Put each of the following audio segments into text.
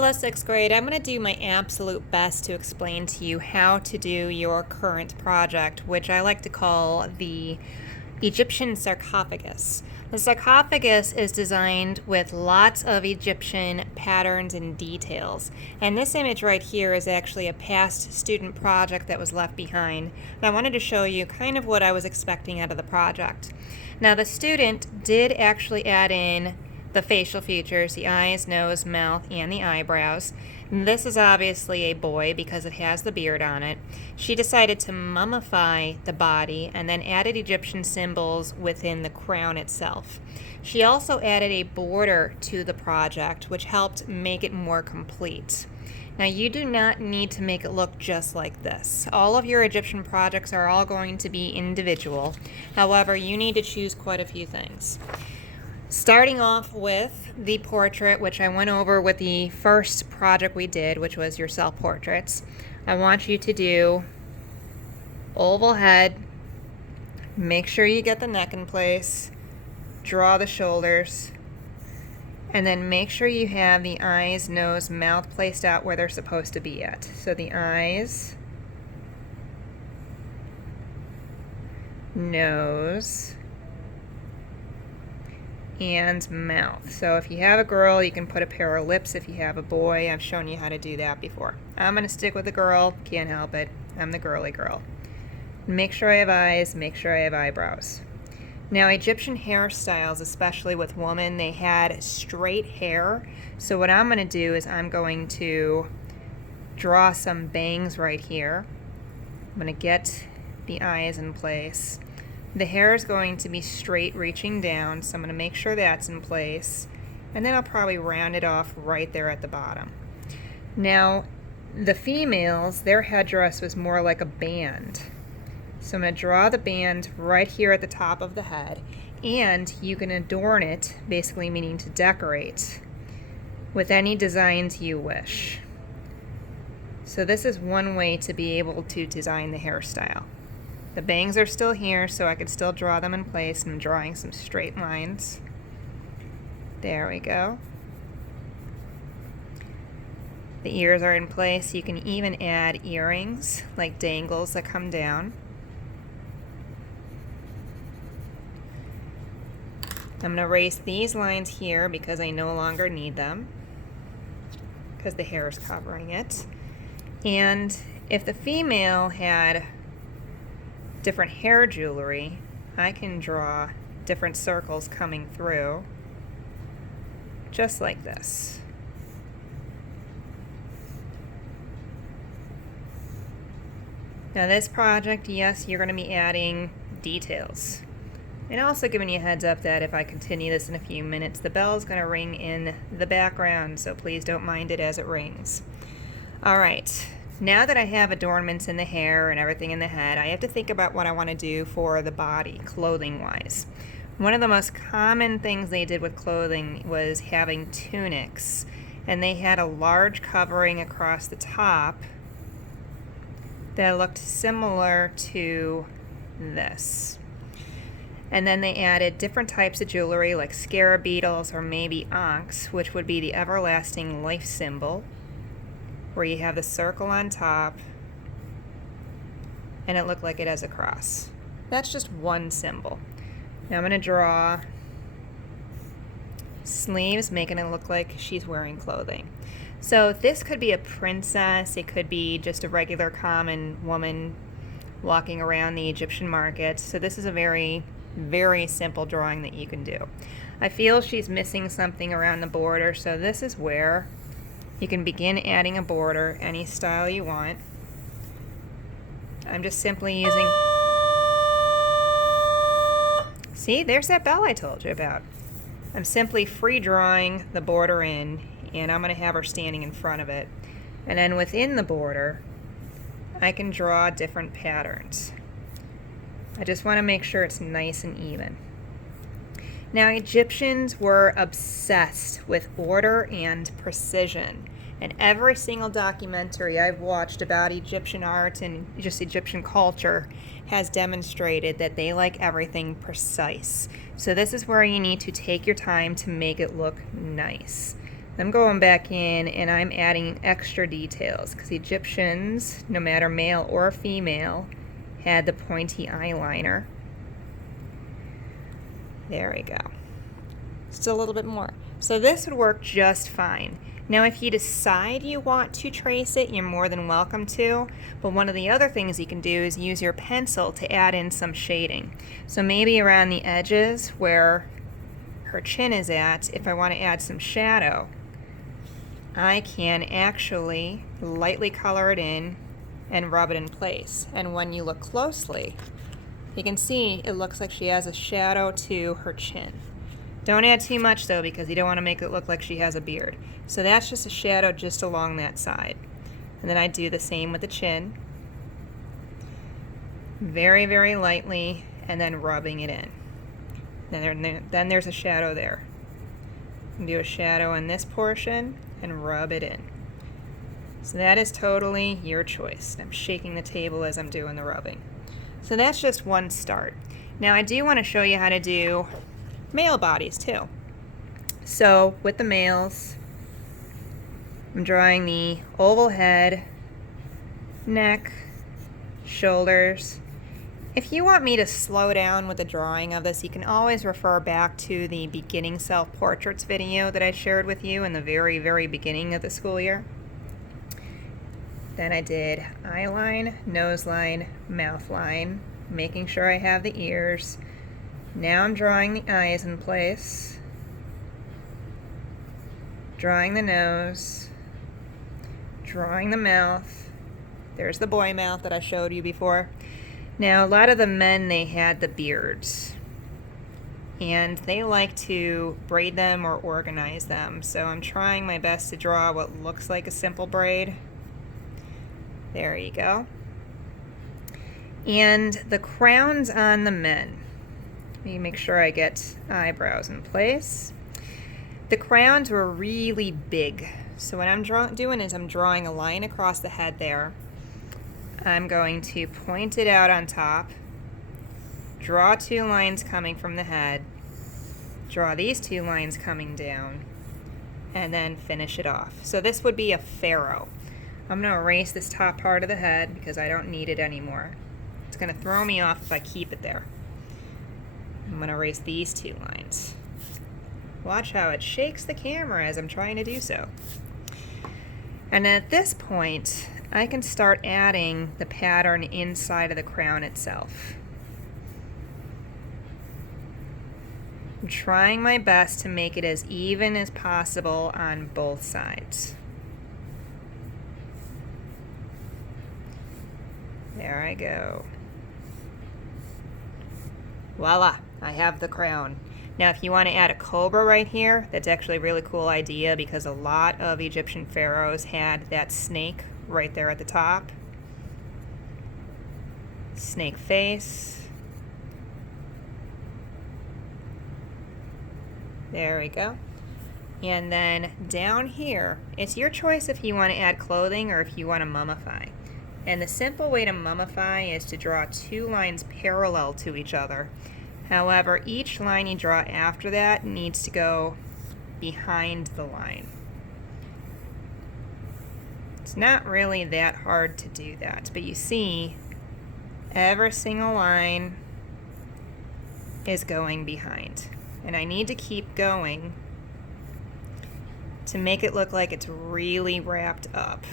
Hello, sixth grade. I'm going to do my absolute best to explain to you how to do your current project, which I like to call the Egyptian sarcophagus. The sarcophagus is designed with lots of Egyptian patterns and details. And this image right here is actually a past student project that was left behind. And I wanted to show you kind of what I was expecting out of the project. Now, the student did actually add in the facial features, the eyes, nose, mouth, and the eyebrows. This is obviously a boy because it has the beard on it. She decided to mummify the body and then added Egyptian symbols within the crown itself. She also added a border to the project, which helped make it more complete. Now, you do not need to make it look just like this. All of your Egyptian projects are all going to be individual. However, you need to choose quite a few things. Starting off with the portrait, which I went over with the first project we did, which was your self-portraits. I want you to do oval head, make sure you get the neck in place, draw the shoulders, and then make sure you have the eyes, nose, mouth placed out where they're supposed to be at. So the eyes, nose, and mouth. So if you have a girl, you can put a pair of lips. If you have a boy, I've shown you how to do that before. I'm going to stick with the girl. Can't help it. I'm the girly girl. Make sure I have eyes. Make sure I have eyebrows. Now, Egyptian hairstyles, especially with women, they had straight hair. So what I'm going to do is I'm going to draw some bangs right here. I'm going to get the eyes in place. The hair is going to be straight reaching down, so I'm going to make sure that's in place, and then I'll probably round it off right there at the bottom. Now, the females, their headdress was more like a band. So I'm going to draw the band right here at the top of the head, and you can adorn it, basically meaning to decorate, with any designs you wish. So this is one way to be able to design the hairstyle. The bangs are still here, so I could still draw them in place. I'm drawing some straight lines. There we go. The ears are in place. You can even add earrings, like dangles that come down. I'm going to erase these lines here because I no longer need them, because the hair is covering it. And if the female had different hair jewelry, I can draw different circles coming through, just like this. Now this project, yes, you're going to be adding details. And also giving you a heads up that if I continue this in a few minutes, the bell is going to ring in the background, so please don't mind it as it rings. All right. Now that I have adornments in the hair and everything in the head, I have to think about what I want to do for the body, clothing-wise. One of the most common things they did with clothing was having tunics, and they had a large covering across the top that looked similar to this. And then they added different types of jewelry like scarab beetles or maybe onyx, which would be the everlasting life symbol, where you have the circle on top and it looked like it has a cross. That's just one symbol. Now I'm going to draw sleeves, making it look like she's wearing clothing. So this could be a princess, it could be just a regular common woman walking around the Egyptian market. So this is a very, very simple drawing that you can do. I feel she's missing something around the border, so this is where you can begin adding a border, any style you want. I'm just simply using... See, there's that bell I told you about. I'm simply free drawing the border in, and I'm going to have her standing in front of it. And then within the border, I can draw different patterns. I just want to make sure it's nice and even. Now, Egyptians were obsessed with order and precision. And every single documentary I've watched about Egyptian art and just Egyptian culture has demonstrated that they like everything precise. So this is where you need to take your time to make it look nice. I'm going back in and I'm adding extra details because Egyptians, no matter male or female, had the pointy eyeliner. There we go. Still a little bit more. So this would work just fine. Now if you decide you want to trace it, you're more than welcome to, but one of the other things you can do is use your pencil to add in some shading. So maybe around the edges where her chin is at, if I want to add some shadow, I can actually lightly color it in and rub it in place. And when you look closely, you can see it looks like she has a shadow to her chin. Don't add too much though, because you don't want to make it look like she has a beard. So that's just a shadow just along that side. And then I do the same with the chin. Very, very lightly, and then rubbing it in. Then there's a shadow there. And do a shadow in this portion and rub it in. So that is totally your choice. I'm shaking the table as I'm doing the rubbing. So that's just one start. Now I do want to show you how to do male bodies too. So with the males, I'm drawing the oval head, neck, shoulders. If you want me to slow down with the drawing of this, you can always refer back to the beginning self-portraits video that I shared with you in the very, very beginning of the school year. Then I did eye line, nose line, mouth line, making sure I have the ears. Now I'm drawing the eyes in place, drawing the nose, drawing the mouth. There's the boy mouth that I showed you before. Now a lot of the men, they had the beards and they like to braid them or organize them. So I'm trying my best to draw what looks like a simple braid. There you go. And the crowns on the men. Let me make sure I get eyebrows in place. The crowns were really big. So what I'm doing is I'm drawing a line across the head there. I'm going to point it out on top, draw two lines coming from the head, draw these two lines coming down, and then finish it off. So this would be a pharaoh. I'm going to erase this top part of the head because I don't need it anymore. It's going to throw me off if I keep it there. I'm going to erase these two lines. Watch how it shakes the camera as I'm trying to do so. And at this point, I can start adding the pattern inside of the crown itself. I'm trying my best to make it as even as possible on both sides. There I go. Voila, I have the crown. Now if you want to add a cobra right here, that's actually a really cool idea because a lot of Egyptian pharaohs had that snake right there at the top. Snake face. There we go. And then down here, it's your choice if you want to add clothing or if you want to mummify. And the simple way to mummify is to draw two lines parallel to each other. However, each line you draw after that needs to go behind the line. It's not really that hard to do that, but you see every single line is going behind. And I need to keep going to make it look like it's really wrapped up.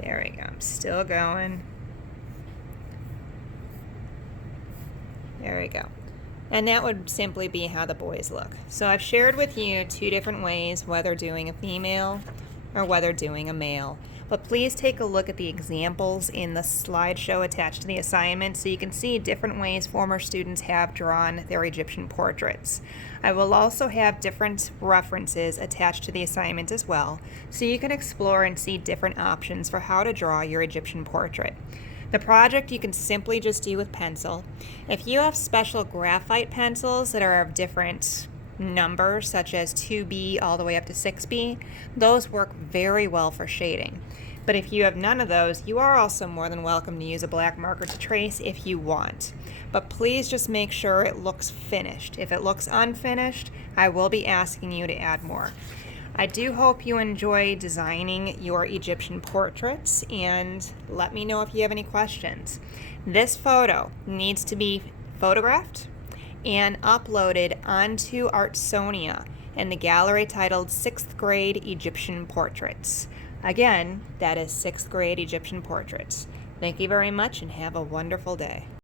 There we go, I'm still going. There we go. And that would simply be how the boys look. So I've shared with you two different ways, whether doing a female or whether doing a male. But please take a look at the examples in the slideshow attached to the assignment so you can see different ways former students have drawn their Egyptian portraits. I will also have different references attached to the assignment as well, so you can explore and see different options for how to draw your Egyptian portrait. The project you can simply just do with pencil. If you have special graphite pencils that are of different numbers, such as 2B all the way up to 6B, those work very well for shading. But if you have none of those, you are also more than welcome to use a black marker to trace if you want. But please just make sure it looks finished. If it looks unfinished, I will be asking you to add more. I do hope you enjoy designing your Egyptian portraits, and let me know if you have any questions. This photo needs to be photographed and uploaded onto Artsonia in the gallery titled 6th Grade Egyptian Portraits. Again, that is 6th Grade Egyptian Portraits. Thank you very much and have a wonderful day.